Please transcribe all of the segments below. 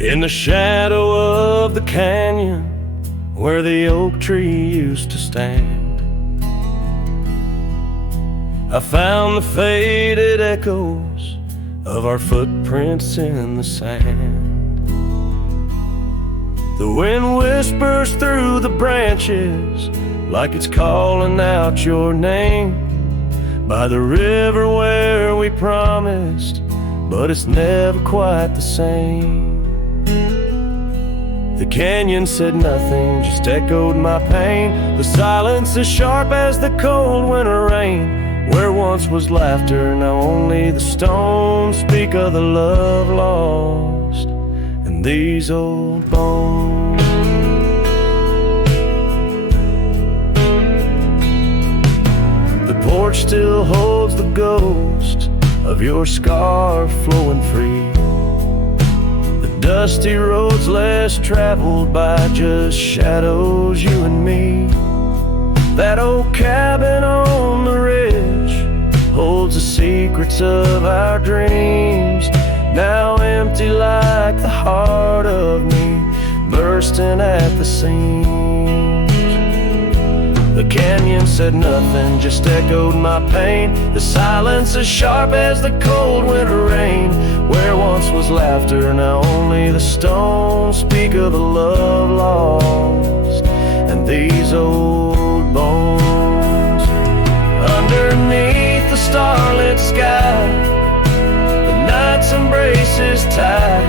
In the shadow of the canyon where the oak tree used to stand, I found the faded echoes of our footprints in the sand. The wind whispers through the branches like it's calling out your name, by the river where we promised, but it's never quite the same. The canyon said nothing, just echoed my pain. The silence as sharp as the cold winter rain. Where once was laughter, now only the stones speak of the love lost and these old bones. The porch still holds the ghost of your scarf flowing free. Dusty roads less traveled by, just shadows, you and me. That old cabin on the ridge holds the secrets of our dreams, now empty like the heart of me, bursting at the seams. The canyon said nothing, just echoed my pain. The silence as sharp as the cold winter rain. Where once was laughter, now only the stones speak of the love lost and these old bones. Underneath the starlit sky, the night's embrace is tight.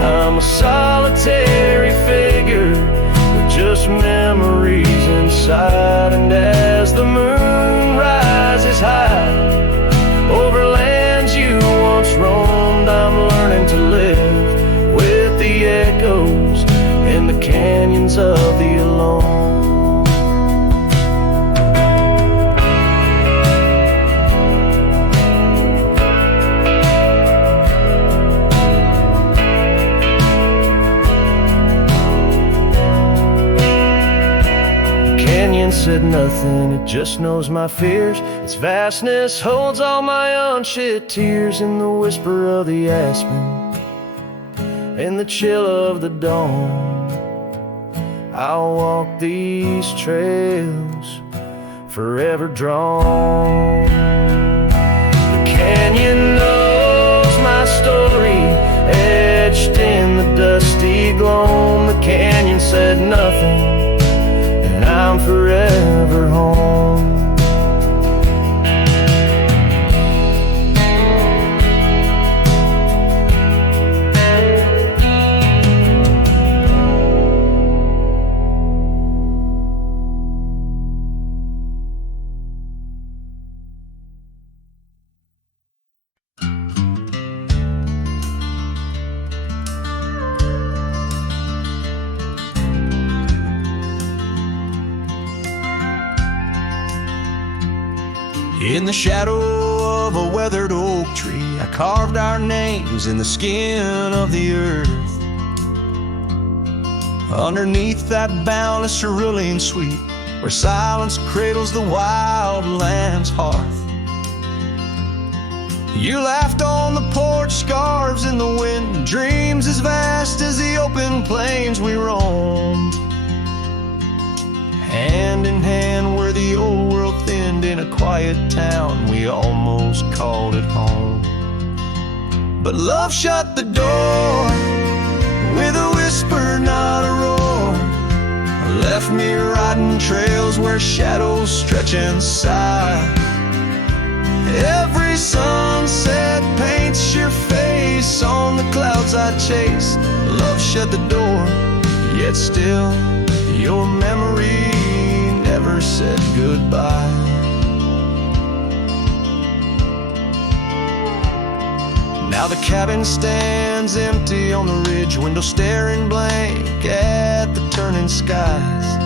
I'm a solitary figure with just memories inside. And as the moon rises high over lands you once roamed, I'm learning to live with the echoes in the canyons of the alone. Said nothing, it just knows my fears. Its vastness holds all my unshed tears. In the whisper of the aspen, in the chill of the dawn, I'll walk these trails forever drawn. The canyon knows my story, etched in the dusty gloam. The canyon said nothing, I'm forever home. In the shadow of a weathered oak tree, I carved our names in the skin of the earth. Underneath that boundless cerulean sweet, where silence cradles the wild land's hearth. You laughed on the porch, scarves in the wind, dreams as vast as the open plains we roamed. Hand in hand where the old world thinned, in a quiet town we almost called it home. But love shut the door with a whisper, not a roar. Left me riding trails where shadows stretch and sigh. Every sunset paints your face on the clouds I chase. Love shut the door, yet still your memory never said goodbye. Now the cabin stands empty on the ridge, window staring blank at the turning skies.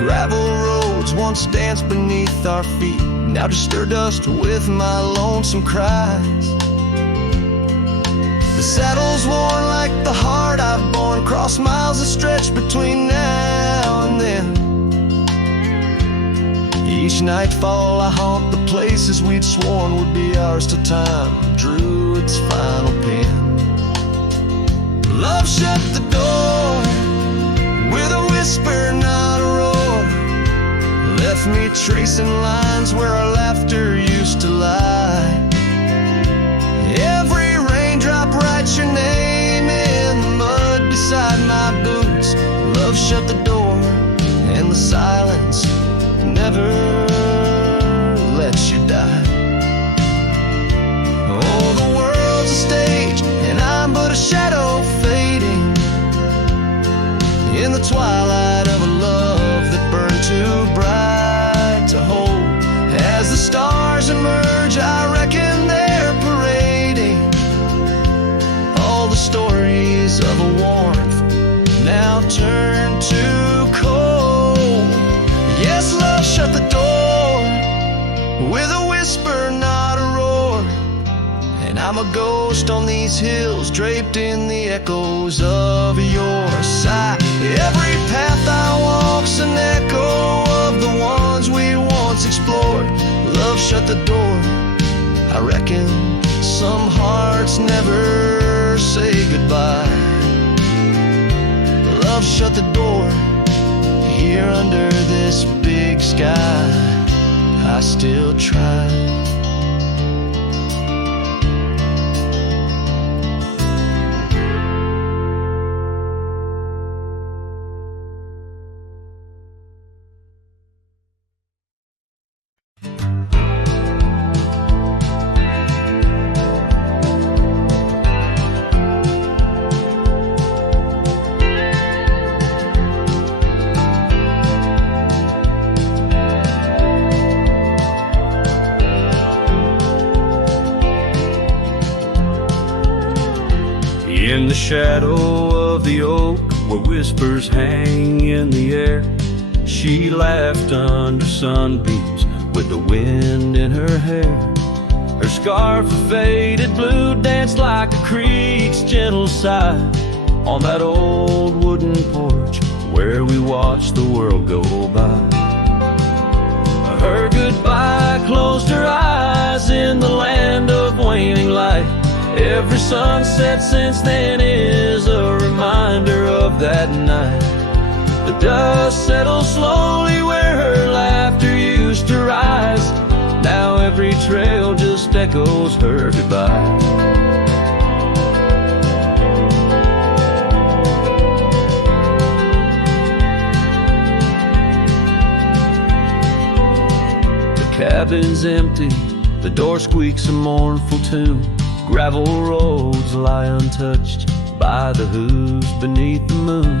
Gravel roads once danced beneath our feet, now just stir dust with my lonesome cries. The saddle's worn like the heart I've borne, cross miles of stretch between now and then. Each nightfall I haunt the places we'd sworn would be ours till time drew its final pen. tracing lines where our laughter used to lie. Every raindrop writes your name in the mud beside my boots. Love shut the door, and the silence never lets you die. Oh, the world's a stage, and I'm but a shadow fading in the twilight of a love that burned too bright to hold. As the stars emerge, I reckon they're parading all the stories of a warmth now turned to cold. Yes, love shut the door with a whisper, not a roar. And I'm a ghost on these hills, draped in the echoes of your sigh. Every path I walk's an echo of the ones we once explored. Love shut the door. I reckon some hearts never say goodbye. Love shut the door. Here under this big sky, I still try. In the shadow of the oak, where whispers hang in the air, she laughed under sunbeams with the wind in her hair. Her scarf of faded blue danced like a creek's gentle sigh on that old wooden porch where we watched the world go by. Her goodbye closed her eyes in the land of waning light. Every sunset since then is a reminder of that night. The dust settles slowly where her laughter used to rise. Now every trail just echoes her goodbye. The cabin's empty, the door squeaks a mournful tune. Gravel roads lie untouched by the hooves beneath the moon.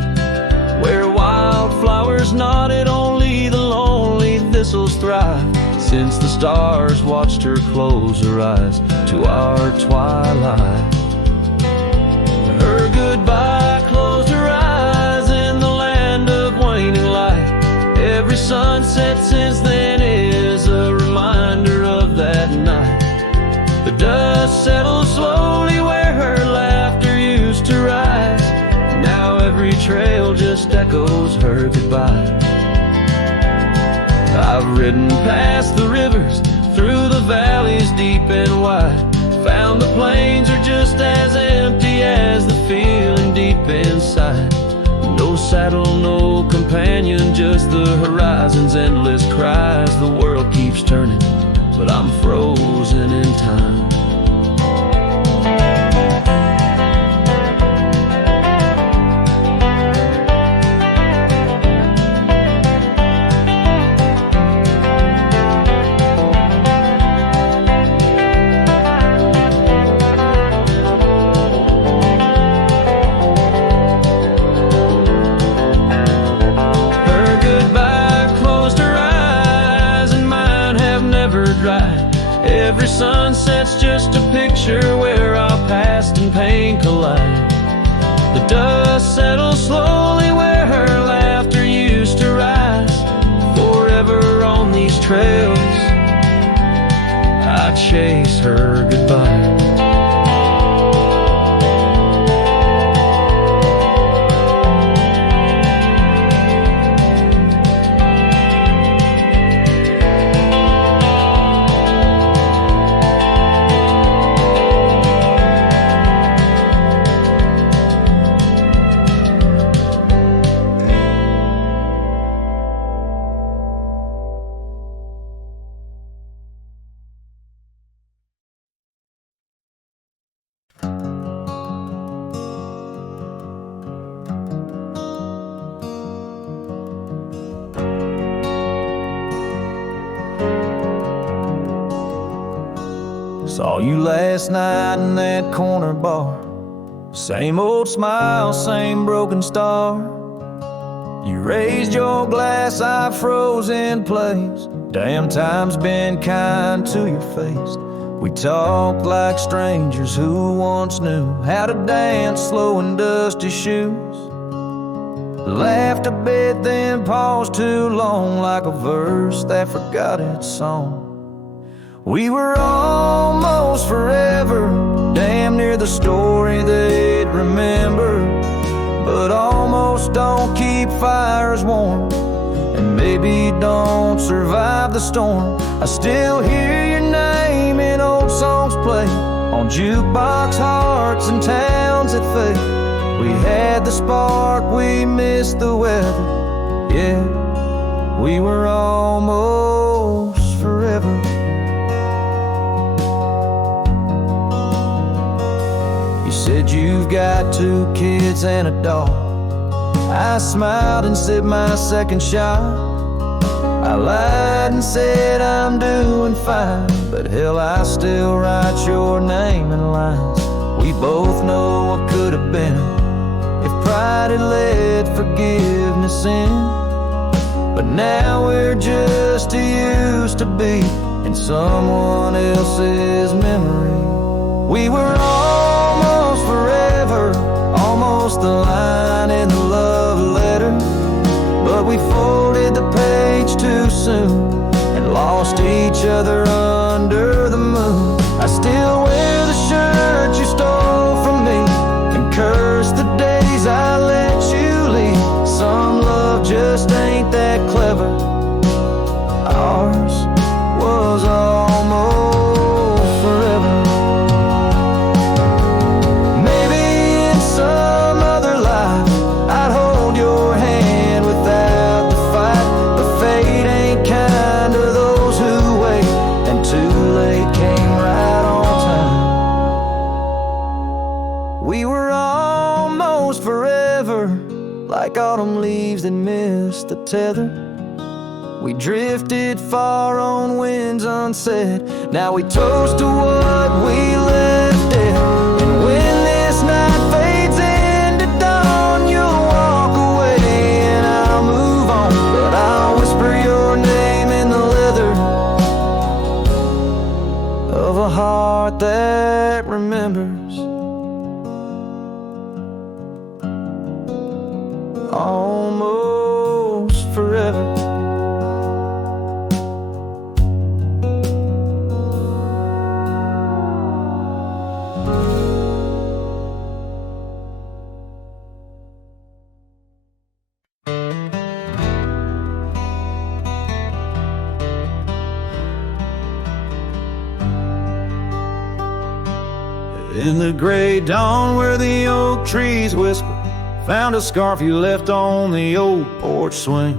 Where wildflowers nodded, only the lonely thistles thrive. Since the stars watched her close her eyes to our twilight. Her goodbye closed her eyes in the land of waning light. Every sunset since then is a reminder of that night. The dust settles slowly where her laughter used to rise. Now every trail just echoes her goodbye. I've ridden past the rivers, through the valleys deep and wide. Found the plains are just as empty as the feeling deep inside. No saddle, no companion, just the horizon's endless cries. The world keeps turning, but I'm frozen in time. Every sunset's just a picture where our past and pain collide. The dust settles slowly where her laughter used to rise. Forever on these trails, I chase her goodbye. Saw you last night in that corner bar. Same old smile, same broken star. You raised your glass, I froze in place. Damn, time's been kind to your face. We talked like strangers who once knew how to dance slow in dusty shoes. Laughed a bit, then paused too long, like a verse that forgot its song. We were almost forever, damn near the story they'd remember. But almost don't keep fires warm, and maybe don't survive the storm. I still hear your name in old songs play on jukebox hearts and towns that fade. We had the spark, we missed the weather. Yeah, we were almost forever. You said you've got 2 kids and a dog. I smiled and sipped my second shot. I lied and said I'm doing fine, but hell, I still write your name in lines. We both know what could have been if pride had let forgiveness in. But now we're just too used to be in someone else's memory. We were almost forever, almost the line in the love letter. But we folded the page too soon and lost each other under the moon. I still wear the shirt you stole from me and curse the days I let you leave. Some love just ain't that clever. Ours was almost forever. Maybe in some other life I'd hold your hand without the fight, but fate ain't kind to those who wait, and too late came right on time. We were almost forever, like autumn leaves that missed the tether. We drifted far on winds unsaid. Now we toast to what we left dead. And when this night fades into dawn, you'll walk away and I'll move on. But I'll whisper your name in the leather of a heart that remembers. Almost forever. In the gray dawn where the oak trees whisper, found a scarf you left on the old porch swing.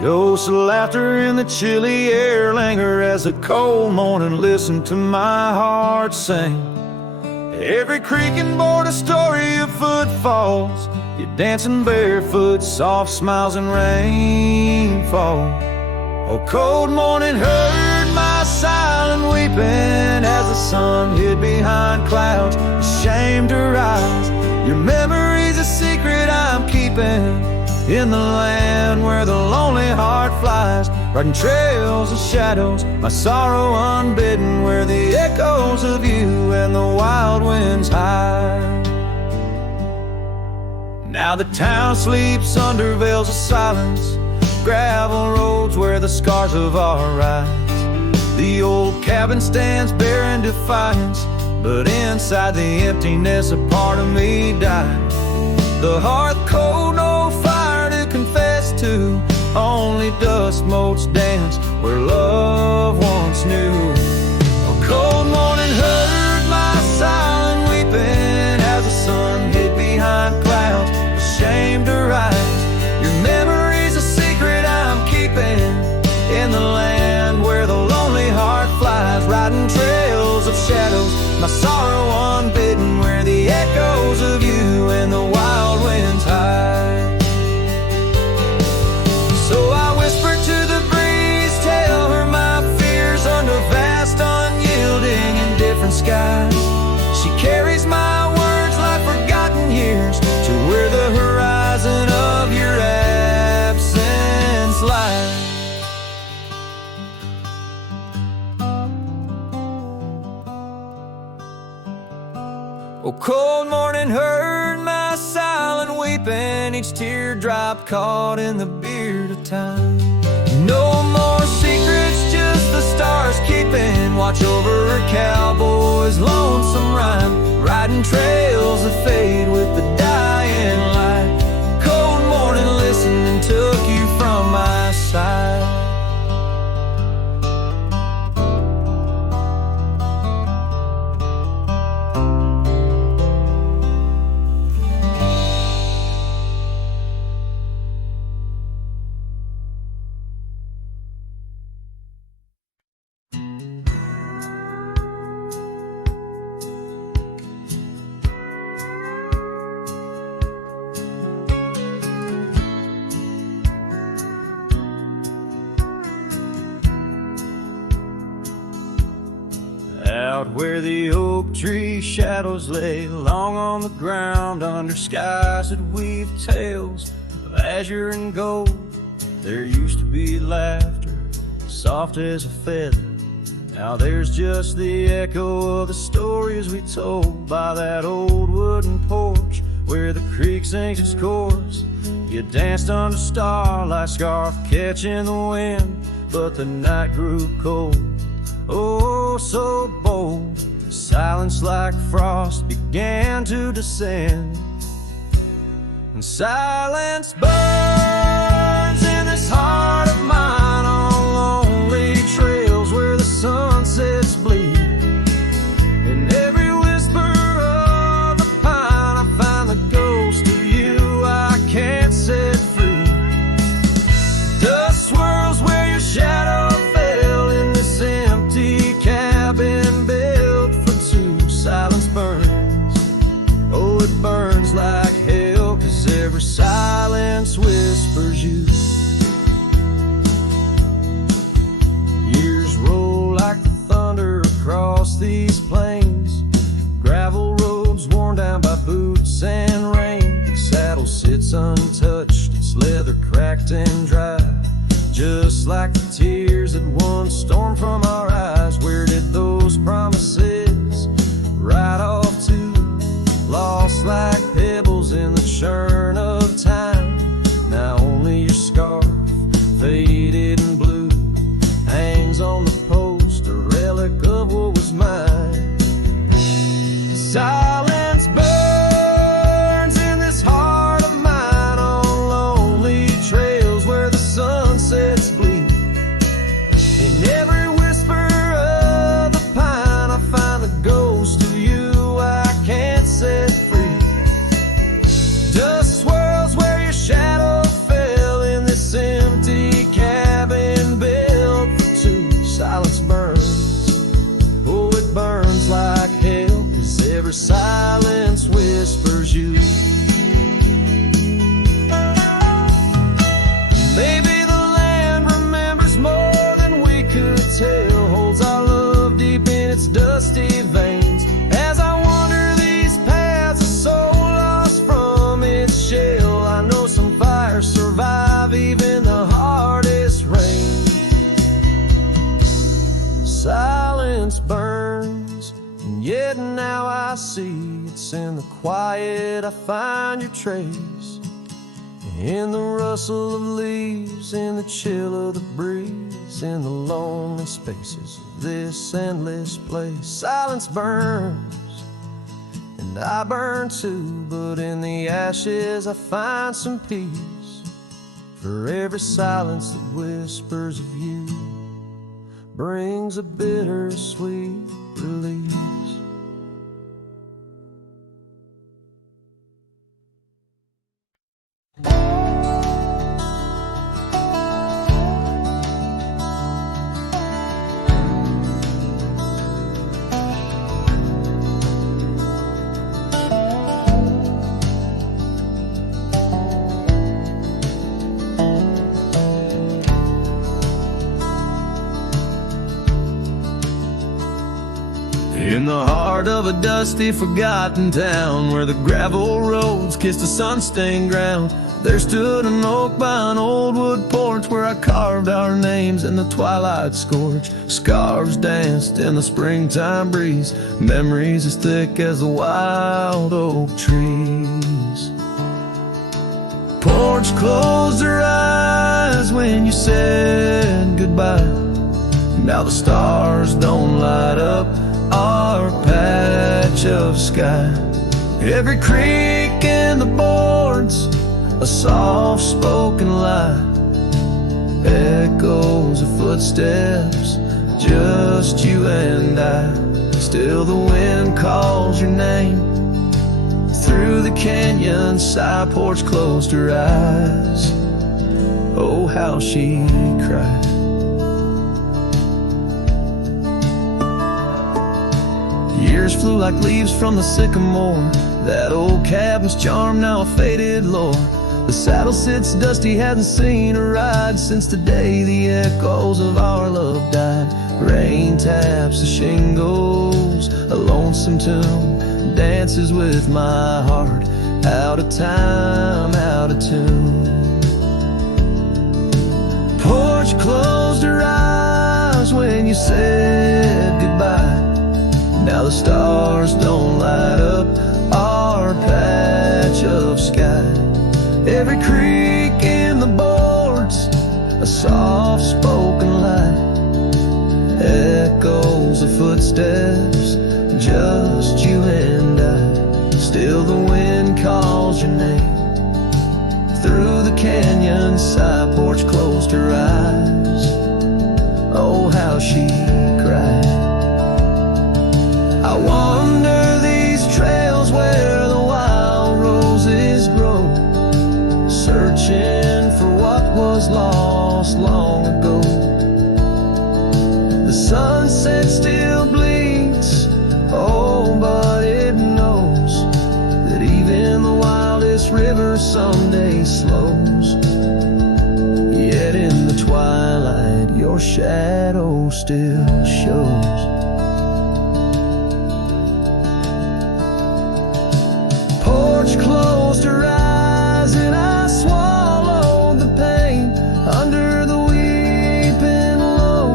Ghosts of laughter in the chilly air linger as the cold morning listen to my heart sing. Every creaking board a story of footfalls, you dancing barefoot, soft smiles and rainfall. Oh, cold morning heard my silent weeping as the sun hid behind clouds, ashamed to rise. Your memory's a secret I'm keeping in the land where the lonely heart flies, riding trails of shadows, my sorrow unbidden, where the echoes of you and the wild winds hide. Now the town sleeps under veils of silence, gravel roads where the scars of our rides. The old cabin stands bare in defiance, but inside the emptiness a part of me died. The hearth cold, no fire to confess to, only dust motes dance where love once knew. A cold morning heard my silent weeping as the sun hid behind clouds, ashamed to rise. Your memory's a secret I'm keeping in the land where the lonely heart flies, riding trails of shadows, my sorrow unbidden, where the echoes of you and the wild winds hide. So I whisper to the breeze, tell her my fears under vast and each teardrop caught in the beard of time. No more secrets, just the stars keeping watch over a cowboy's lonesome rhyme, riding trails that fade with the dying light. Cold morning listening took you from my side. Out where the oak tree shadows lay long on the ground, under skies that weave tales of azure and gold, there used to be laughter soft as a feather. Now there's just the echo of the stories we told by that old wooden porch where the creek sings its chorus. You danced under starlight, scarf catching the wind, but the night grew cold, oh so bold. Silence like frost began to descend, and silence burns in this heart of mine on lonely trails where the sunsets bleed. In every whisper of the pine I find the ghost of you I can't set free. Dust swirls where your shadow fell in this empty cabin built for two. Silence burns, oh it burns like hell, 'cause every silence whispers you. Years roll like the thunder across these plains, gravel roads worn down by boots and rain. The saddle sits untouched, its leather cracked and dry, just like the tears that once stormed from our eyes. Where did those promises ride off to? Lost like pebbles in the churn of time. Now only your scarf, faded and blue, hangs on the post, a relic of what was mine. Silence burns in this heart of mine on lonely trails where the sunsets bleed. In every whisper of the pine I find the ghost of you I can't set free. Dust swirls where your shadow fell in this empty cabin built for two. Silence burns, oh it burns like hell, 'cause every silence whispers you. Maybe the land remembers more than we could tell, holds our love deep in its dusty veins. As I wander these paths, a soul lost from its shell, I know some fires survive even the hardest rain. Silence burns, and yet now I see it's in the quiet I find your trace. In the rustle of leaves, in the chill of the breeze, in the lonely spaces of this endless place. Silence burns, and I burn too, but in the ashes I find some peace. For every silence that whispers of you brings a bittersweet release. In the heart of a dusty, forgotten town, where the gravel roads kissed the sun-stained ground, there stood an oak by an old wood porch where I carved our names in the twilight scorch. Scarves danced in the springtime breeze, memories as thick as the wild oak trees. porch closed her eyes when you said goodbye. Now the stars don't light up our patch of sky. Every creak in the boards, a soft-spoken lie. Echoes of footsteps, just you and I. Still the wind calls your name. Through the canyon side porch closed her eyes. Oh, how she cried. Years flew like leaves from the sycamore. That old cabin's charm, now a faded lore. The saddle sits dusty, hadn't seen a ride since the day the echoes of our love died. Rain taps the shingles, a lonesome tune dances with my heart. Out of time, out of tune. Porch closed her eyes when you said goodbye. Now the stars don't light up our patch of sky. Every creak in the boards, a soft-spoken lie. Echoes of footsteps, just you and I. Still the wind calls your name. Through the canyon side porch closed her eyes. Oh, how she cried. I wander these trails where the wild roses grow, searching for what was lost long ago. The sunset still bleeds, oh, but it knows that even the wildest river someday slows. Yet in the twilight your shadow still shows. Porch closed her eyes and I swallowed the pain. Under the weeping low,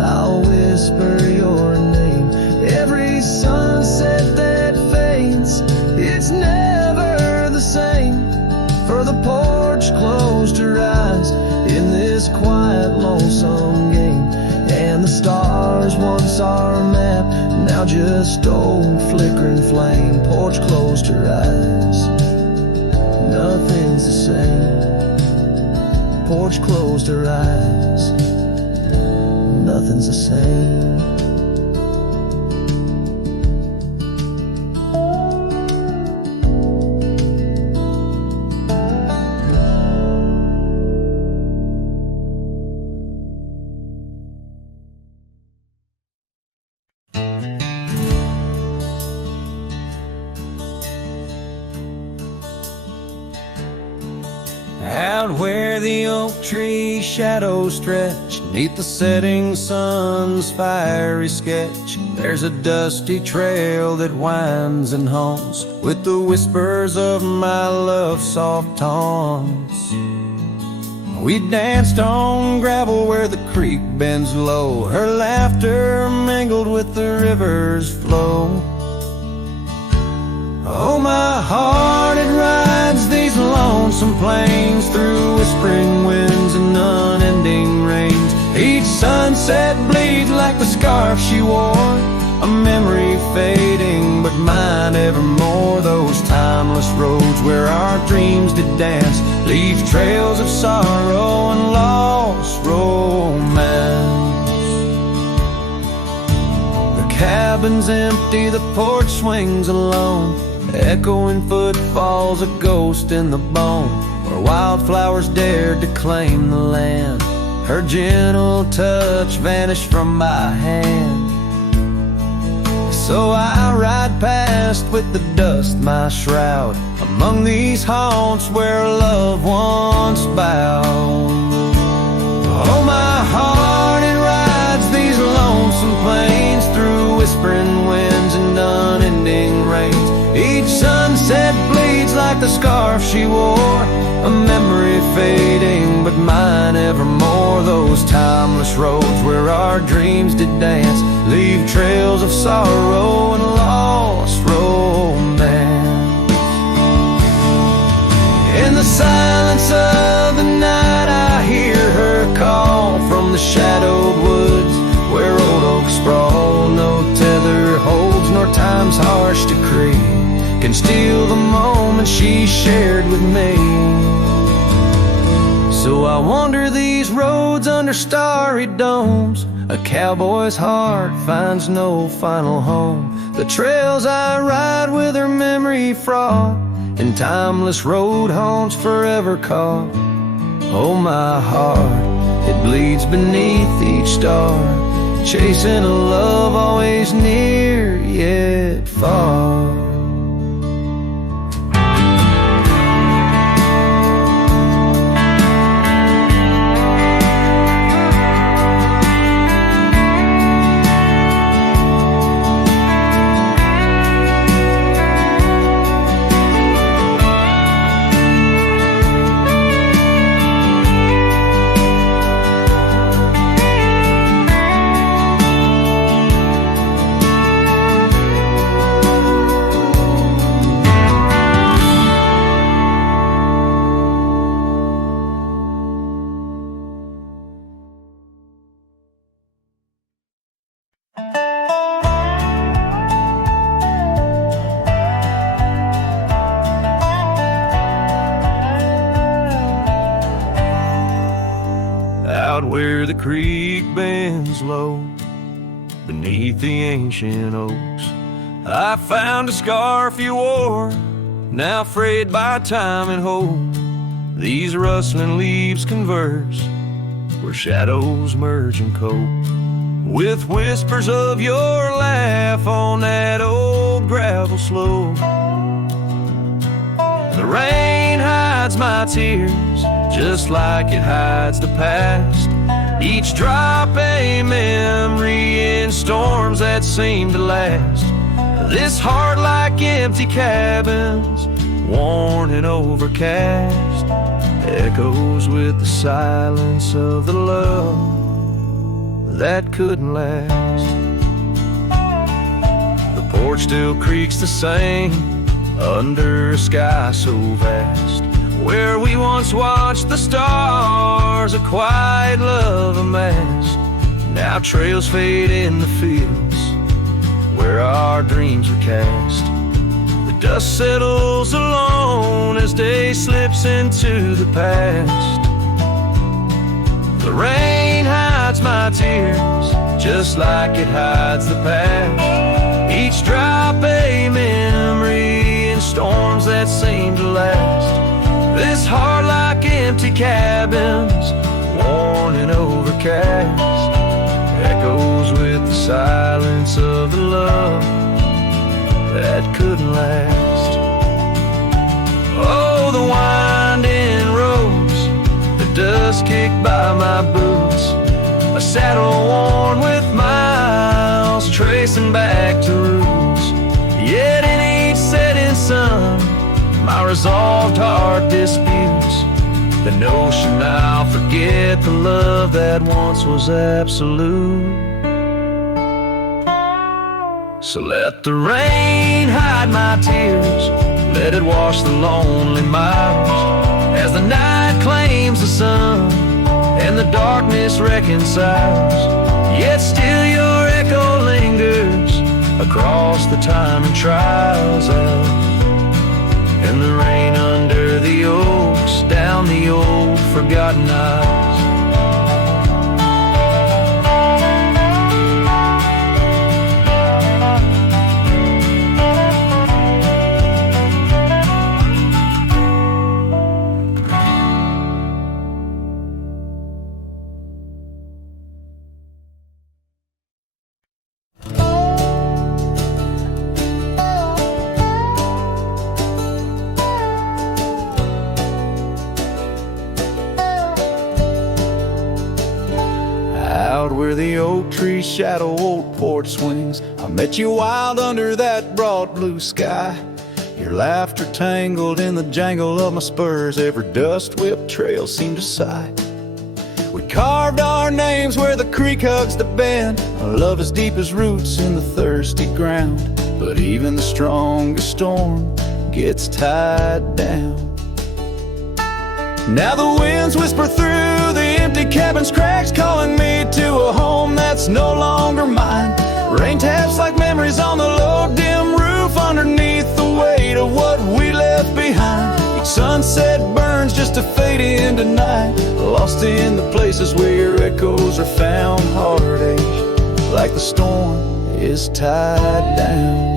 I'll whisper your name. Every sunset that fades, it's never the same. For the porch closed her eyes in this quiet, lonesome game. And the stars, once our map, now just old flickering flame. Porch closed her eyes, nothing's the same. Porch closed her eyes, nothing's the same. Out where the oak tree shadows stretch, neath the setting sun's fiery sketch, there's a dusty trail that winds and haunts with the whispers of my love's soft taunts. We danced on gravel where the creek bends low, her laughter mingled with the river's flow. Oh, my heart, it rides these lonesome plains through whispering winds and unending rains. Each sunset bleeds like the scarf she wore, a memory fading, but mine evermore. Those timeless roads where our dreams did dance leave trails of sorrow and lost romance. The cabin's empty, the porch swings alone, echoing footfalls, a ghost in the bone, where wildflowers dared to claim the land. Her gentle touch vanished from my hand. So I ride past with the dust my shroud, among these haunts where love once bowed. Oh, my heart, it rides these lonesome plains through whispering winds and unending rains. Each sunset bleeds like the scarf she wore, a memory fading, but mine evermore. Those timeless roads where our dreams did dance leave trails of sorrow and lost romance. In the silence time's harsh decree can steal the moment she shared with me. So I wander these roads under starry domes. A cowboy's heart finds no final home. The trails I ride with her memory fraught, and timeless road haunts forever caught. Oh, my heart, it bleeds beneath each star, chasing a love always near yet far. Where the creek bends low beneath the ancient oaks, I found a scarf you wore, now frayed by time and hope. These rustling leaves converse where shadows merge and cope, with whispers of your laugh on that old gravel slope. The rain hides my tears just like it hides the past, each drop a memory in storms that seem to last. This heart like empty cabins, worn and overcast, echoes with the silence of the love that couldn't last. The porch still creaks the same under a sky so vast, where we once watched the stars, a quiet love amassed. Now trails fade in the fields where our dreams were cast. The dust settles alone as day slips into the past. The rain hides my tears just like it hides the past, each drop a memory in storms that seem to last. This heart like empty cabins, worn and overcast, echoes with the silence of the love that couldn't last. Oh, the winding roads, the dust kicked by my boots, a saddle worn with miles, tracing back to roots. Yet in each setting sun, my resolved heart disputes the notion I'll forget the love that once was absolute. So let the rain hide my tears, let it wash the lonely miles, as the night claims the sun and the darkness reconciles. Yet still your echo lingers across the time and trials of, and the rain under the oaks, down the old forgotten aisles. Where the oak tree shadow old porch swings, I met you wild under that broad blue sky. Your laughter tangled in the jangle of my spurs, every dust-whipped trail seemed to sigh. We carved our names where the creek hugs the bend, our love as deep as roots in the thirsty ground. But even the strongest storm gets tied down. Now the winds whisper through the empty cabin's cracks, calling me to a home that's no longer mine. Rain taps like memories on the low dim roof, behind. Each sunset burns just to fade into night, lost in the places where your echoes are found. Heartache, like the storm, is tied down.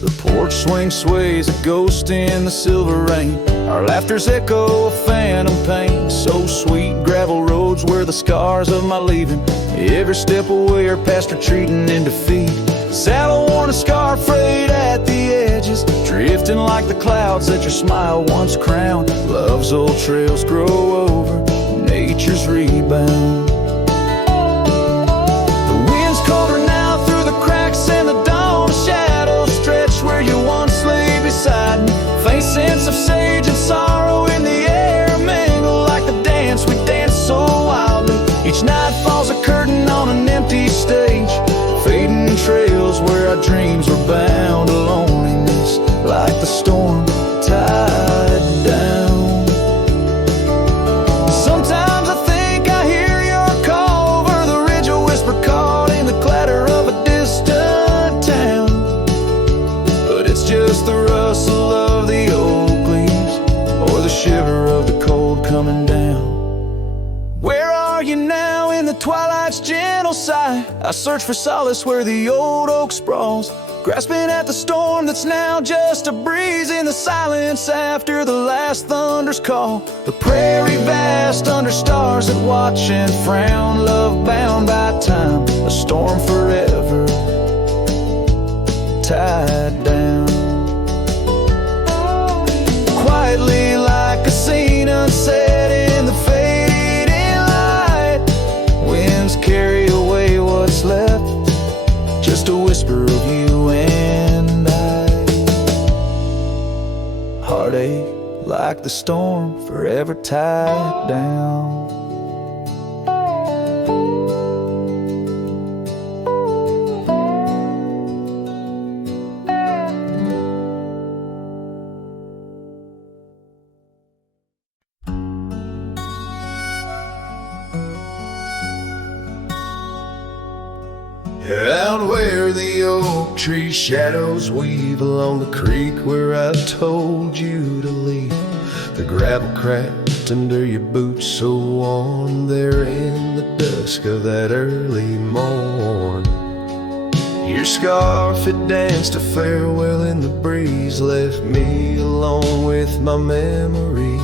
The porch swing sways, a ghost in the silver rain. Our laughter's echo, a phantom pain. So sweet, gravel roads were the scars of my leaving. Every step away are past retreating in defeat. Saddle worn, a scar frayed at the edges, drifting like the clouds that your smile once crowned. Love's old trails grow over nature's rebound. The wind's colder now through the cracks in the dawn. Shadows stretch where you once lay beside me. Faint sense of sage and sorrow in the air, mingle like the dance we danced so wildly. Each night falls a curtain on an empty stage, fading trails where our dreams were bound. A loneliness like the storm tied down. Sometimes I think I hear your call over the ridge, a whisper caught in the clatter of a distant town. But it's just the rustle of the oak leaves, or the shiver of the cold coming down. Where are you now in the twilight's gentle sigh? I search for solace where the old oak sprawls, grasping at the storm that's now just a breeze in the silence after the last thunder's call. The prairie vast under stars that watch and frown, love bound by time, a storm forever tied down. Quietly like a scene unset in the fading light, winds carry away what's left, just a whisper of you and I. Heartache like the storm, forever tied down. Out where the oak tree shadows weave along the creek where I told you to leave, the gravel cracked under your boots so worn there in the dusk of that early morn. Your scarf had danced a farewell in the breeze, left me alone with my memories.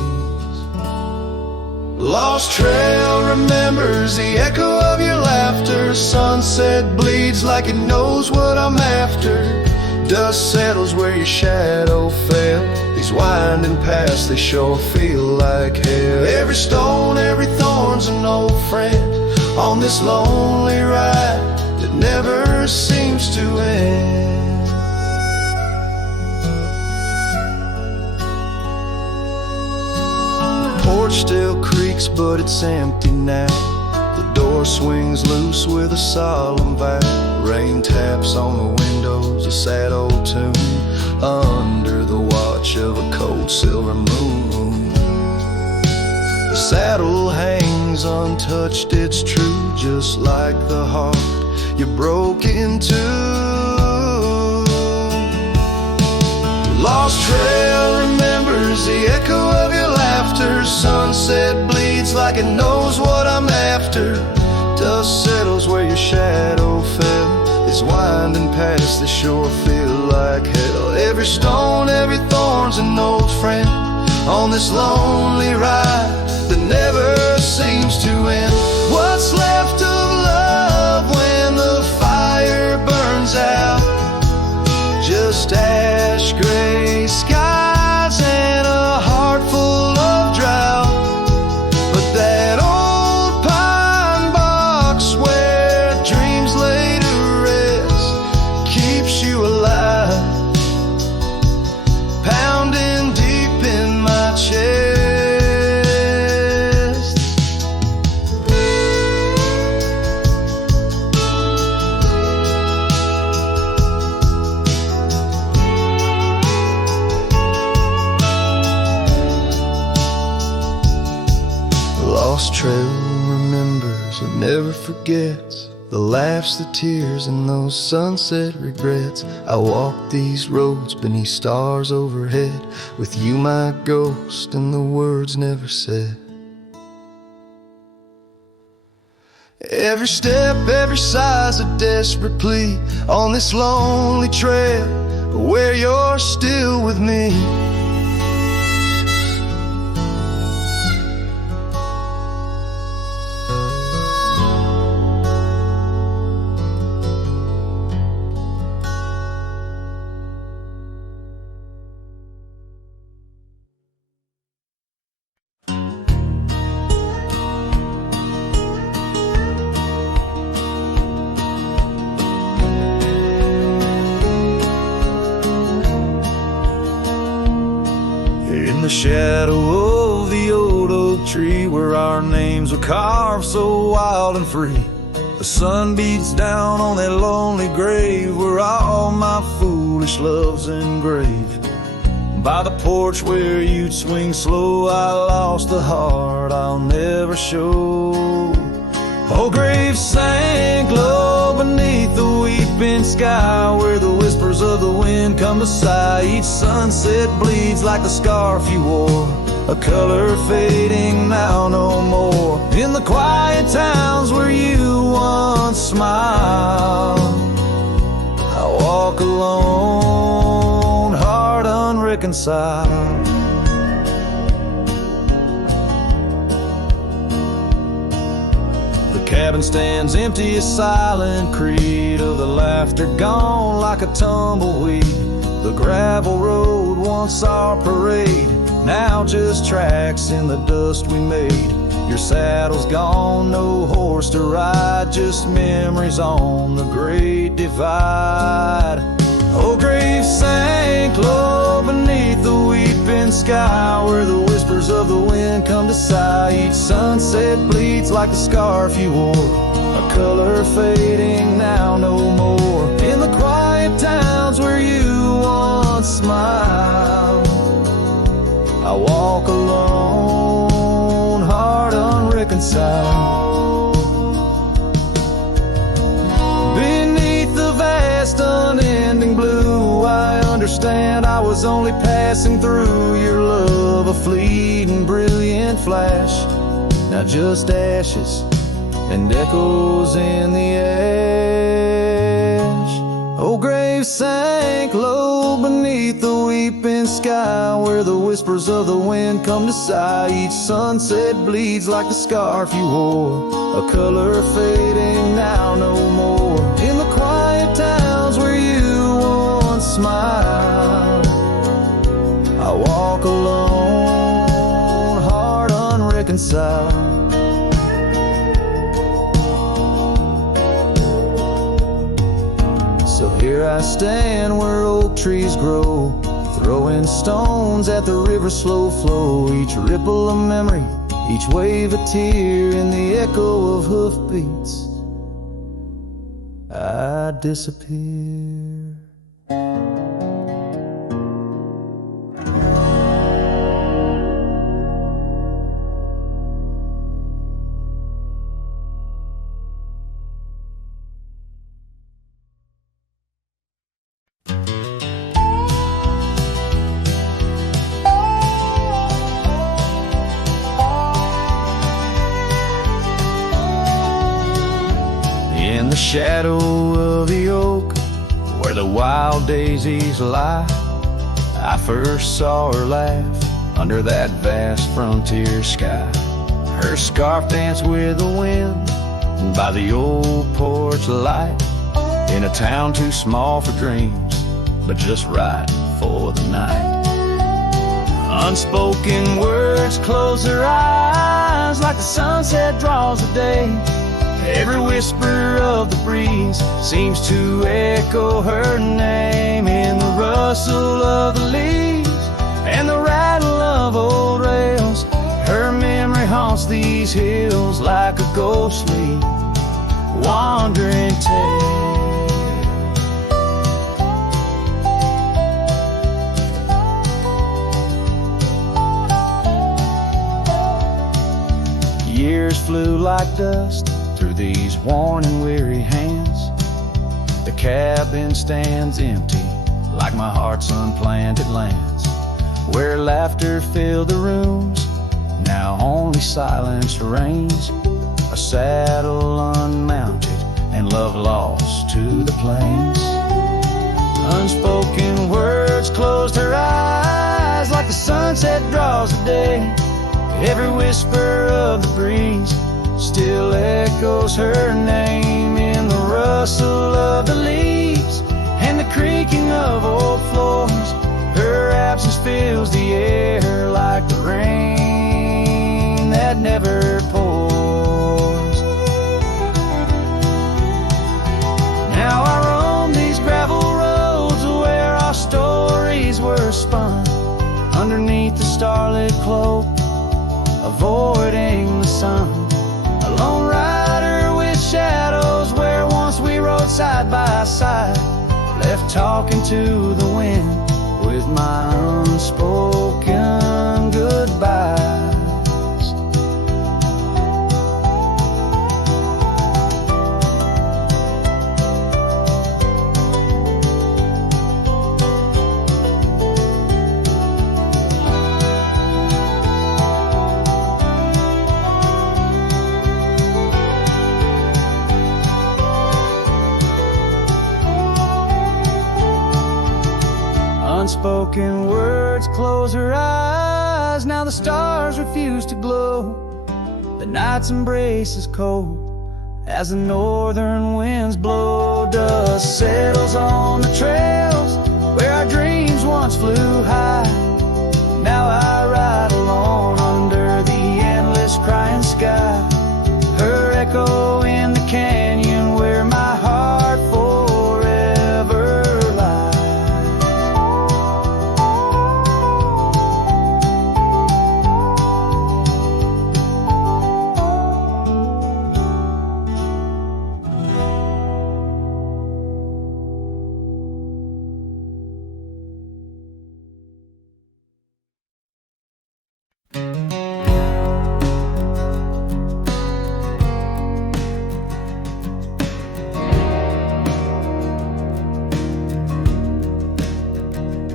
Lost trail remembers the echo of your laughter. Sunset bleeds like it knows what I'm after. Dust settles where your shadow fell. These winding paths, they sure feel like hell. Every stone, every thorn's an old friend on this lonely ride that never seems to end. Porch still creaks, but it's empty now. The door swings loose with a solemn vow. Rain taps on the windows, a sad old tune, under the watch of a cold silver moon. The saddle hangs untouched, it's true, just like the heart you broke into. Lost trail remembers the echo of your laughter. Sunset bleeds like it knows what I'm after. Dust settles where your shadow fell. These winding paths, they sure feel like hell. Every stone, every thorn's an old friend on this lonely ride that never seems to end. What's left of love when the fire burns out? Just ash gray skies and a heart full of drought. But that old pine box where dreams lay to rest keeps you alive, pounding deep in my chest. Lost trail remembers and never forgets the laughs, the tears, and those sunset regrets. I walk these roads beneath stars overhead, with you my ghost and the words never said. Every step, every sigh's a desperate plea on this lonely trail where you're still with me. In the shadow of the old oak tree where our names were carved so wild and free, the sun beats down on that lonely grave where all my foolish love's engraved. By the porch where you'd swing slow, I lost the heart I'll never show. Oh, grave sank low beneath the weeping sky where the whispers of the wind come to sigh. Each sunset bleeds like the scarf you wore, a color fading now no more. In the quiet towns where you once smiled, I walk alone, heart unreconciled. The cabin stands empty, a silent creed of the laughter gone like a tumbleweed. The gravel road, once our parade, now just tracks in the dust we made. Your saddle's gone, no horse to ride, just memories on the great divide. Oh, grave sank low beneath the weeping sky where the whispers of the wind come to sigh. Each sunset bleeds like the scarf you wore, a color fading now no more. In the quiet towns where you once smiled, I walk alone, heart unreconciled. Beneath the vast unending blue, I understand I was only passing through. Your love a fleeting brilliant flash, now just ashes and echoes in the ash. Oh, grave sank low beneath the weeping sky where the whispers of the wind come to sigh. Each sunset bleeds like the scarf you wore, a color fading now no more. In the quiet towns where you once smiled, I walk alone, heart unreconciled. So here I stand where oak trees grow, throwing stones at the river's slow flow. Each ripple a memory, each wave a tear, in the echo of hoofbeats I disappear. In the shadow of the oak, where the wild daisies lie, I first saw her laugh under that vast frontier sky. Her scarf danced with the wind by the old porch light, in a town too small for dreams, but just right for the night. Unspoken words close her eyes like the sunset draws the day. Every whisper of the breeze seems to echo her name. In the rustle of the leaves and the rattle of old rails, her memory haunts these hills like a ghostly wandering tale. Years flew like dust through these worn and weary hands. The cabin stands empty, like my heart's unplanted lands, where laughter filled the rooms, now only silence reigns. A saddle unmounted and love lost to the plains. Unspoken words closed her eyes, like the sunset draws the day. Every whisper of the breeze still echoes her name in the rustle of the leaves and the creaking of old floors. Her absence fills the air like the rain that never pours. Now I roam these gravel roads where our stories were spun, underneath the starlit cloak, avoiding the sun. A lone rider with shadows where once we rode side by side, left talking to the wind with my unspoken goodbyes. Unspoken words close her eyes, now the stars refuse to glow. The night's embrace is cold as the northern winds blow. Dust settles on the trails where our dreams once flew high. Now I ride alone under the endless crying sky. Her echo in the canyon where my heart forever lies.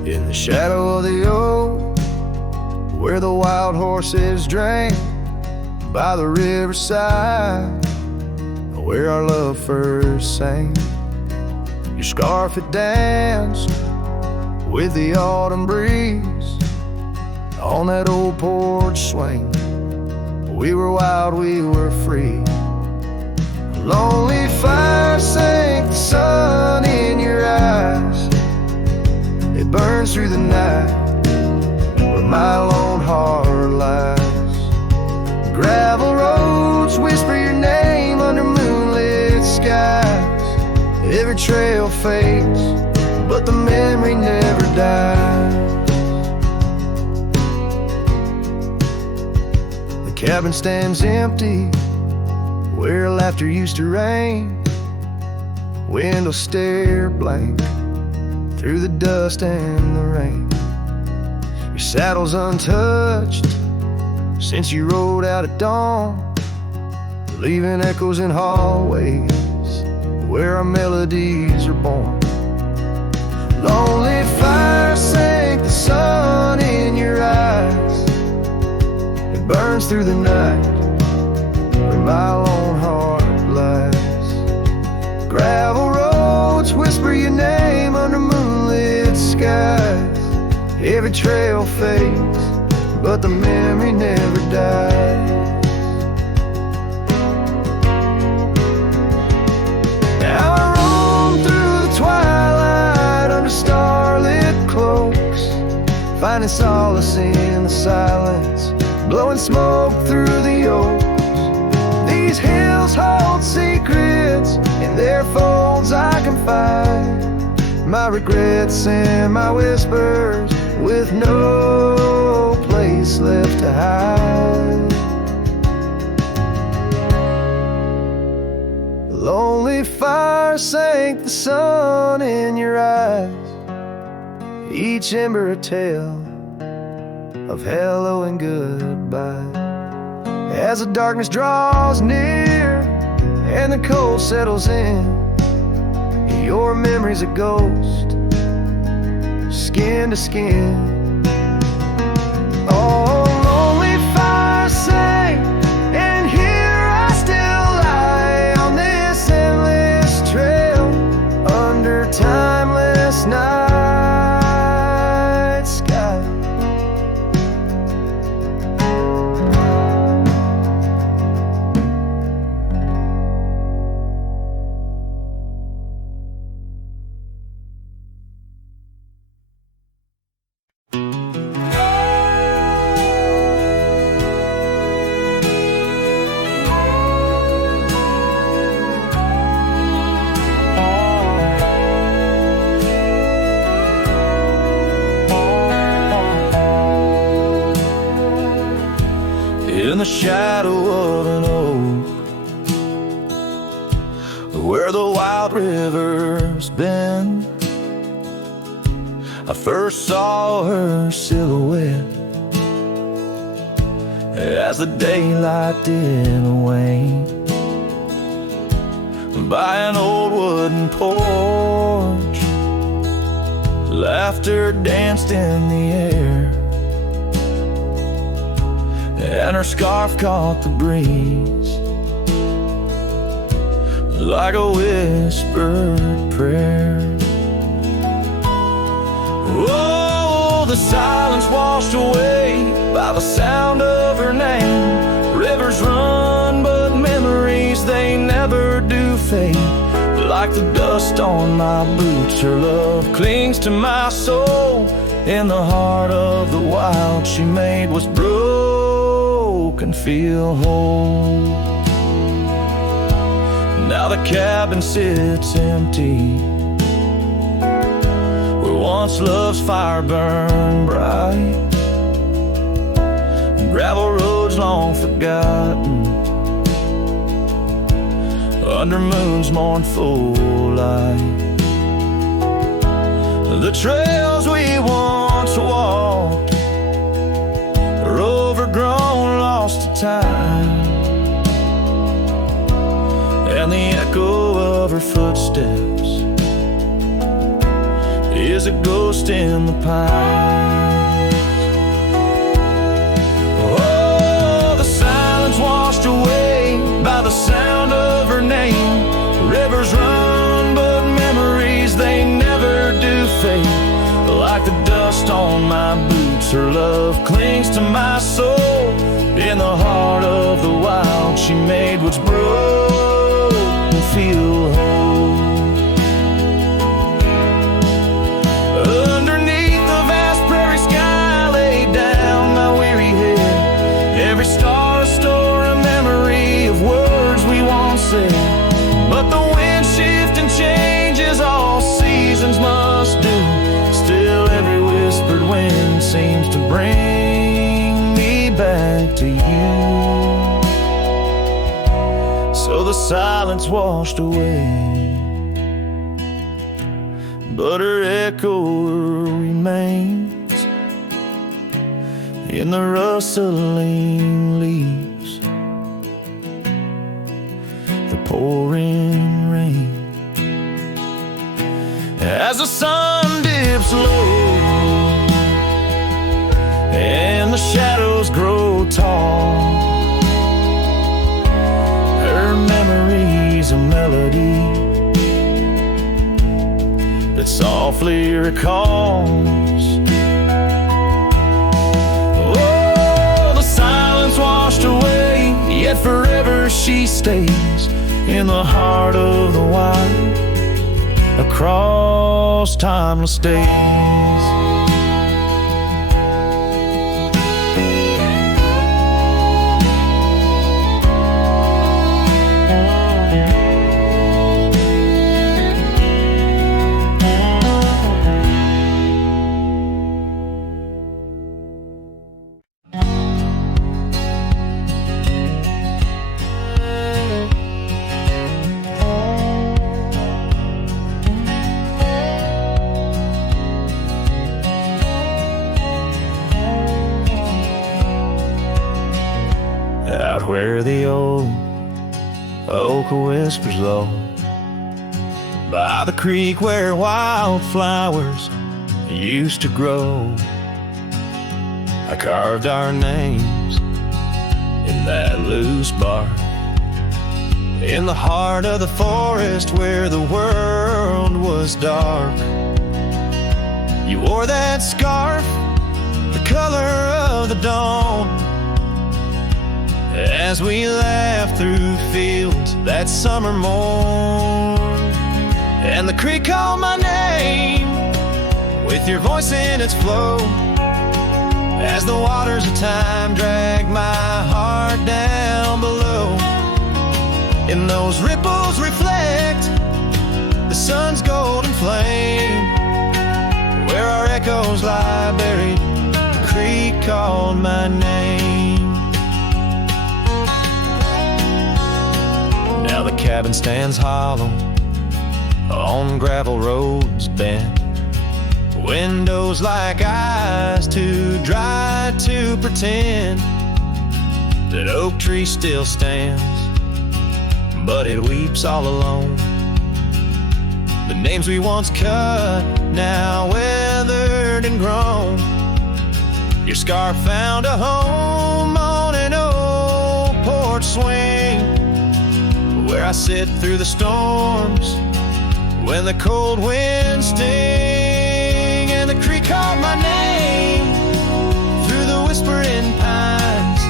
In the shadow of the oak, where the wild horses drank, by the riverside, where our love first sang. Your scarf it danced with the autumn breeze on that old porch swing. We were wild, we were free. A lonely fire sank the sun in your eyes. It burns through the night where my lone heart lies. Gravel roads whisper your name under moonlit skies. Every trail fades, but the memory never dies. The cabin stands empty where laughter used to reign. Windows stare blank through the dust and the rain. Your saddle's untouched since you rode out at dawn, leaving echoes in hallways where our melodies are born. Lonely fire sank the sun in your eyes. It burns through the night where my lone heart lies. Gravel roads whisper your name under moonlit skies. Every trail fades, but the memory never dies. Now I roam through the twilight under starlit cloaks, finding solace in the silence, blowing smoke through the oaks. These hills hold secrets, in their folds I confide my regrets and my whispers, with no place left to hide. Lonely fire sank the sun in your eyes, each ember a tale of hello and goodbye. As the darkness draws near and the cold settles in. Your memory's a ghost, skin to skin. Oh, lonely fire sang, and here I still lie on this endless trail under timeless night sky. In the shadow of an oak, where the wild river's been, I first saw her silhouette as the daylight didn't wane. By an old wooden porch, laughter danced in the air, and her scarf caught the breeze like a whispered prayer. Oh, the silence washed away by the sound of her name. Rivers run, but memories, they never do fade. Like the dust on my boots, her love clings to my soul. In the heart of the wild she made was broken, feel whole. Now the cabin sits empty, where once love's fire burned bright. Gravel roads long forgotten, under moon's mournful light. The trails we once walked are overgrown, lost to time, and the echo of her footsteps is a ghost in the pines. Oh, the silence washed away by the sound of her name. Rivers run, but memories, they never do fade. Like the dust on my boots, her love clings to my soul. In the heart of the wild she made what's broken feel whole. Underneath the vast prairie sky, laid down my weary head. Every star a store, a memory of words we once said. But the wind shifts and changes, all seasons must do. Still every whispered wind seems to bring me back to you. So the silence washed away, but her echo remains in the rustling leaves, the pouring rain. As the sun dips low and the shadows grow tall, her memory's a melody that softly recalls. Oh, the silence washed away, yet forever she stays in the heart of the wild, across timeless days. Where the old oak whispers low. By the creek where wildflowers used to grow, I carved our names in that loose bark. In the heart of the forest where the world was dark, you wore that scarf, the color of the dawn, as we laughed through fields that summer morn. And the creek called my name with your voice in its flow, as the waters of time dragged my heart down below. And those ripples reflect the sun's golden flame, where our echoes lie buried, the creek called my name. Now the cabin stands hollow on gravel roads bent, windows like eyes too dry to pretend that oak tree still stands, but it weeps all alone. The names we once cut, now weathered and grown. Your scarf found a home on an old porch swing, where I sit through the storms when the cold winds sting. And the creek called my name through the whispering pines,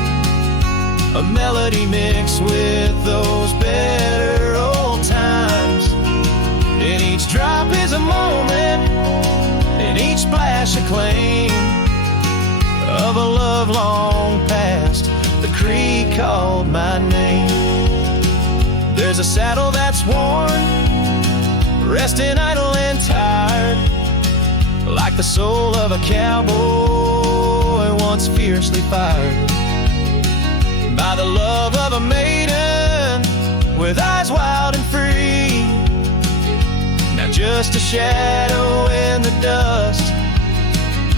a melody mixed with those better old times. And each drop is a moment, and each splash a claim of a love long past. The creek called my name. There's a saddle that's worn, resting idle and tired, like the soul of a cowboy once fiercely fired by the love of a maiden with eyes wild and free. Now just a shadow in the dust,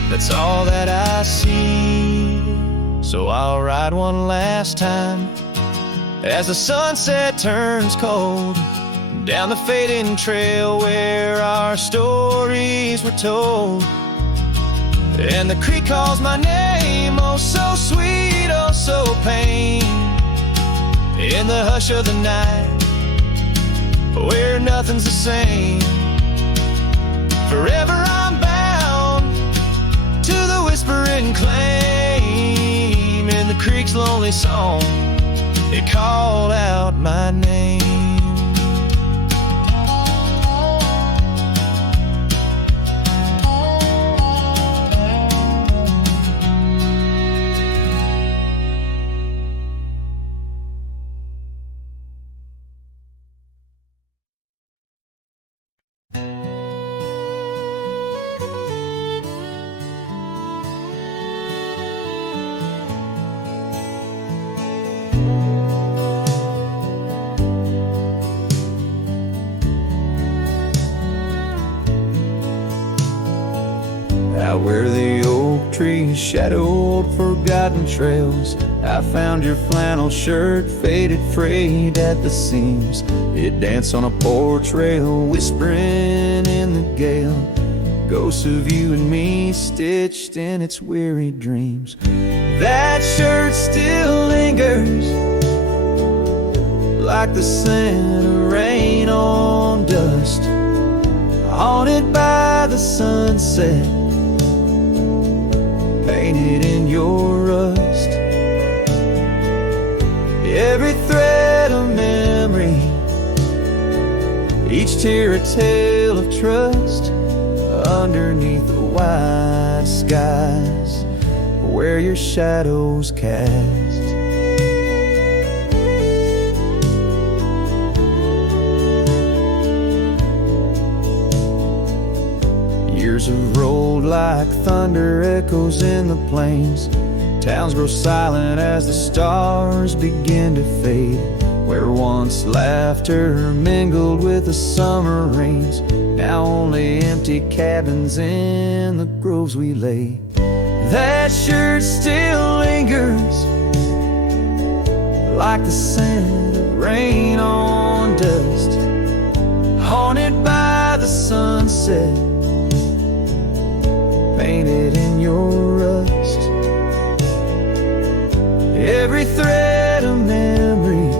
that's all that I see. So I'll ride one last time as the sunset turns cold, down the fading trail where our stories were told. And the creek calls my name, oh so sweet, oh so pain, in the hush of the night where nothing's the same. Forever I'm bound to the whispering claim. In the creek's lonely song, it called out my name. Out where the oak trees shadowed forgotten trails, I found your flannel shirt faded, frayed at the seams. It danced on a porch rail, whispering in the gale, ghosts of you and me stitched in its weary dreams. That shirt still lingers like the scent of rain on dust, haunted by the sunset, painted in your rust. Every thread a memory, each tear a tale of trust, underneath the wide skies where your shadows cast. Years have rolled like thunder echoes in the plains. Towns grow silent as the stars begin to fade, where once laughter mingled with the summer rains, now only empty cabins in the groves we lay. That shirt still lingers like the scent of rain on dust, haunted by the sunset, painted in your rust. Every thread a memory,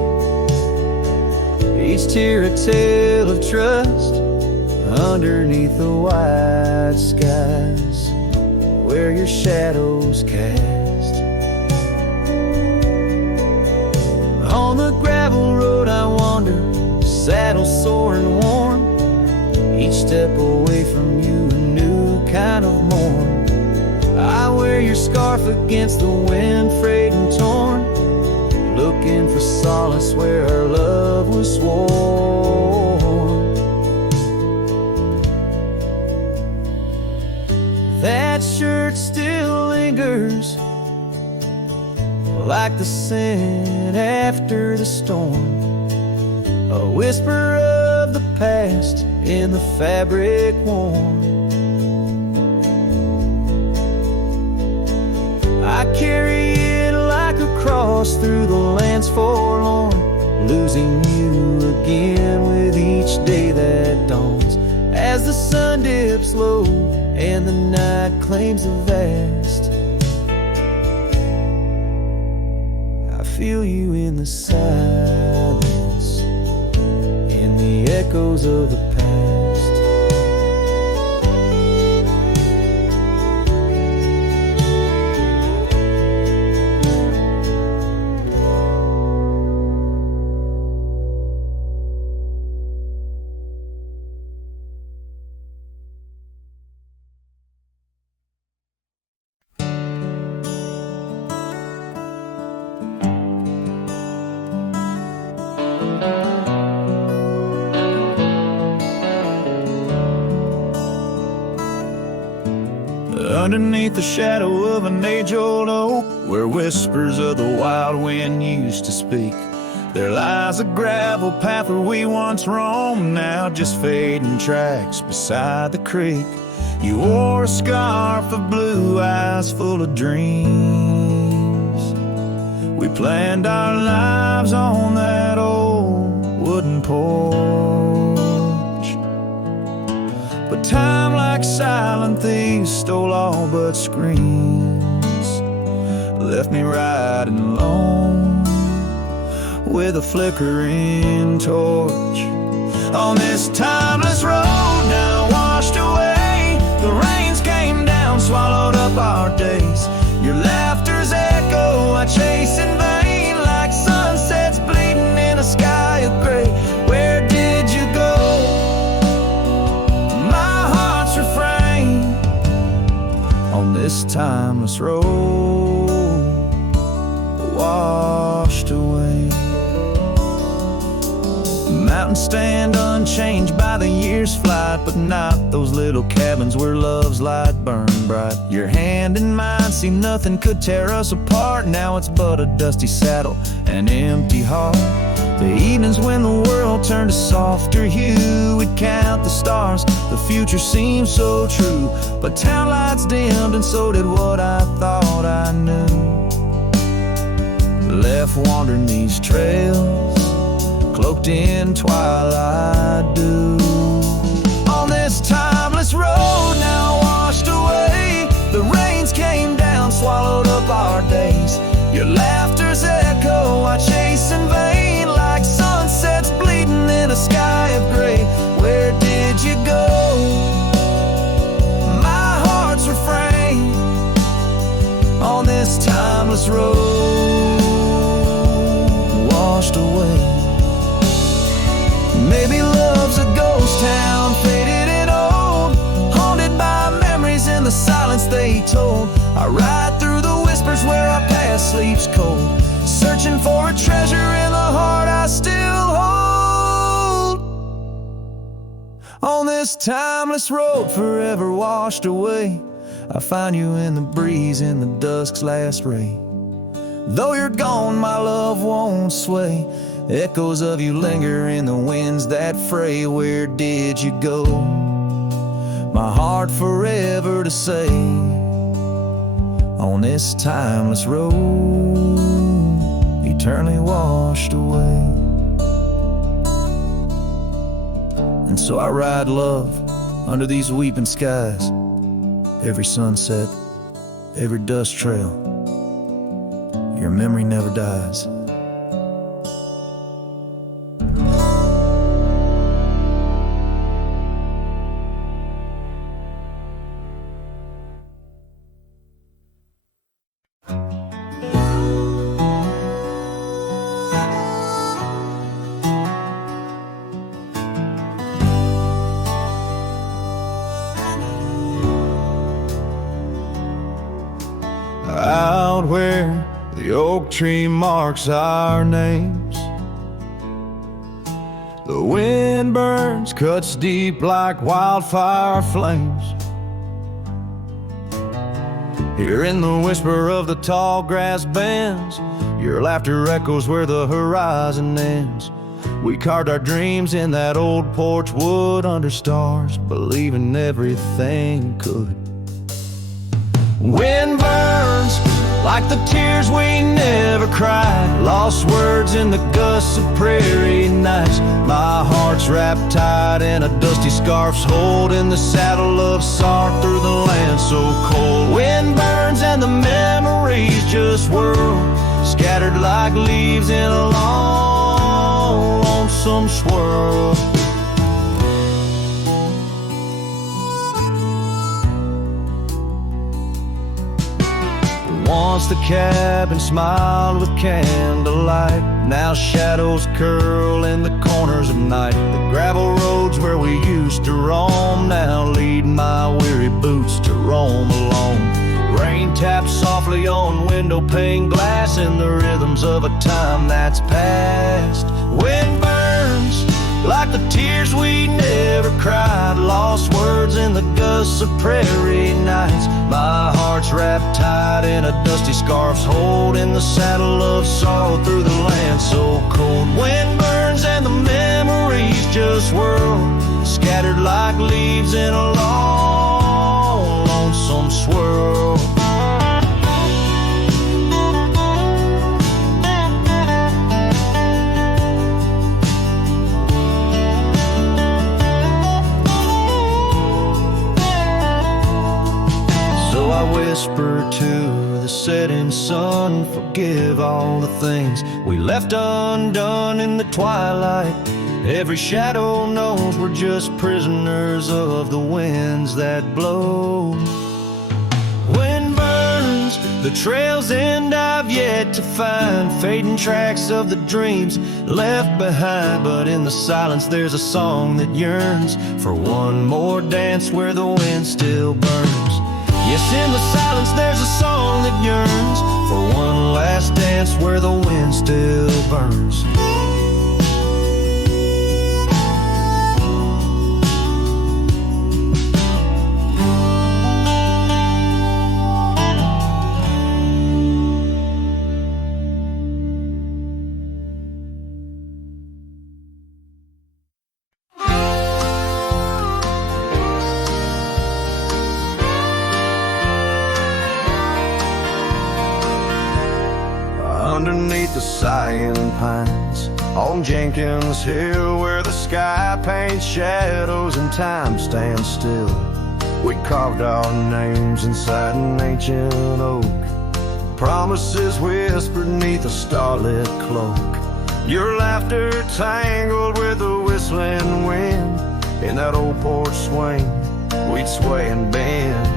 each tear a tale of trust, underneath the wide skies where your shadows cast. On the gravel road I wander, saddle sore and worn, each step away from you a new kind of morn. I wear your scarf against the wind, frayed and torn, looking for solace where our love was sworn. That shirt still lingers like the scent after the storm, a whisper of the past in the fabric worn. I carry it like a cross through the lands forlorn, losing you again with each day that dawns, as the sun dips low and the night claims the vast. I feel you in the silence, in the echoes of the past. Underneath the shadow of an age-old oak, where whispers of the wild wind used to speak, there lies a gravel path where we once roamed, now just fading tracks beside the creek. You wore a scarf of blue eyes full of dreams. We planned our lives on that old wooden porch, but time, like silent thieves, stole all but screams, left me riding alone with a flickering torch. On this timeless road now washed away, the rains came down, swallowed up our days. Your laughter's echo I chase in vain, like sunsets bleeding in a sky of gray. Where did you go? My heart's refrain on this timeless road washed away. Mountains stand unchanged by the year's flight, but not those little cabins where love's light burned bright. Your hand in mine, see nothing could tear us apart. Now it's but a dusty saddle, an empty heart. The evenings when the world turned a softer hue, we'd count the stars, the future seemed so true. But town lights dimmed and so did what I thought I knew. Left wandering these trails, cloaked in twilight dew. On this timeless road now washed away, the rains came down, swallowed up our days. Your laughter's echo I chase in vain, like sunsets bleeding in a sky of gray. Where did you go? My heart's refrain on this timeless road washed away. Maybe love's a ghost town, faded and old, haunted by memories in the silence they told. I ride through the whispers where our past sleeps cold, searching for a treasure in the heart I still hold. On this timeless road forever washed away, I find you in the breeze in the dusk's last ray. Though you're gone, my love won't sway, echoes of you linger in the winds that fray. Where did you go? My heart forever to say on this timeless road, eternally washed away. And so I ride love under these weeping skies, every sunset, every dust trail, your memory never dies. Out where the oak tree marks our names, the wind burns, cuts deep like wildfire flames. Hearing the whisper of the tall grass bends, your laughter echoes where the horizon ends. We carved our dreams in that old porch wood under stars, believing everything could. Wind burns like the tears we never cried, lost words in the gusts of prairie nights. My heart's wrapped tight in a dusty scarf's holding the saddle of sorrow through the land so cold. Wind burns and the memories just whirl, scattered like leaves in a long, lonesome swirl. Once the cabin smiled with candlelight, now shadows curl in the corners of night. The gravel roads where we used to roam now lead my weary boots to roam alone. Rain taps softly on window pane glass in the rhythms of a time that's past. Wind burns like the tears we never cried, lost words in the gusts of prairie nights. My heart's wrapped tight in a dusty scarf's holding the saddle of sorrow through the land so cold. Wind burns and the memories just whirl, scattered like leaves in a long, lonesome swirl. I whisper to the setting sun, forgive all the things we left undone in the twilight. Every shadow knows we're just prisoners of the winds that blow. Wind burns, the trail's end I've yet to find, fading tracks of the dreams left behind. But in the silence there's a song that yearns for one more dance where the wind still burns. Yes, in the silence there's a song that yearns for one last dance where the wind still burns. Underneath the sighing pines on Jenkins Hill, where the sky paints shadows and time stands still, we carved our names inside an ancient oak, promises whispered neath a starlit cloak. Your laughter tangled with the whistling wind, in that old porch swing we'd sway and bend.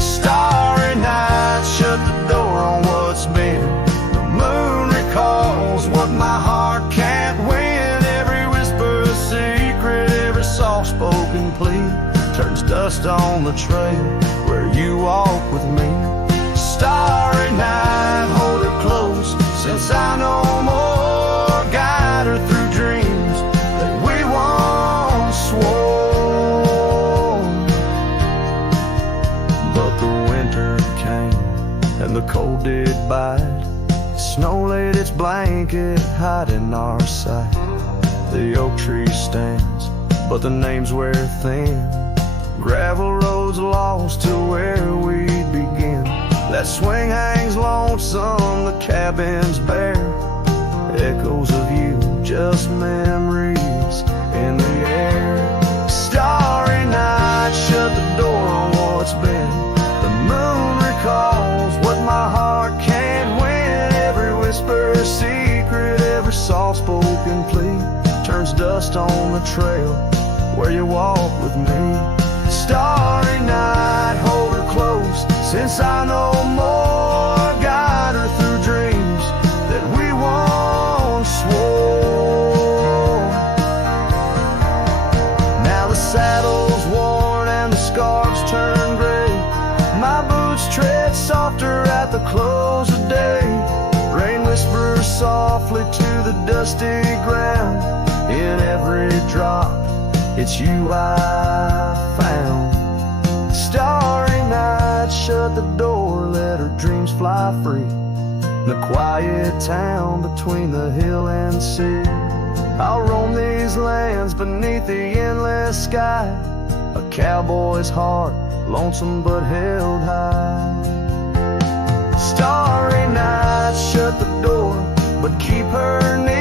Starry night shut the door on what's been. The moon recalls what my heart can't win. Every whisper a secret, every soft-spoken plea turns dust on the trail where you walk with me. Starry night, hold her close, since I no more, guide her through dreams that we once swore. And the cold did bite, snow laid its blanket hiding our sight. The oak tree stands, but the names wear thin, gravel roads lost to where we begin. That That swing hangs lonesome, the cabin's bare. Echoes of you, just memories in the air. Starry night, shut the door on what's been. The moon recalls what my heart can't win. Every whisper, secret, every soft-spoken plea turns dust on the trail where you walk with me. Starry night, hold her close, since I know more. Guide her through dreams that we once swore. Now the saddle's worn and the scarves turn gray. My boots tread softer at the close of day. Rain whispers softly to the dusty ground. In every drop, it's you I found. Starry night, shut the door, let her dreams fly free. The quiet town between the hill and sea. I'll roam these lands beneath the endless sky. A cowboy's heart, lonesome but held high. Starry night, shut the door, but keep her near.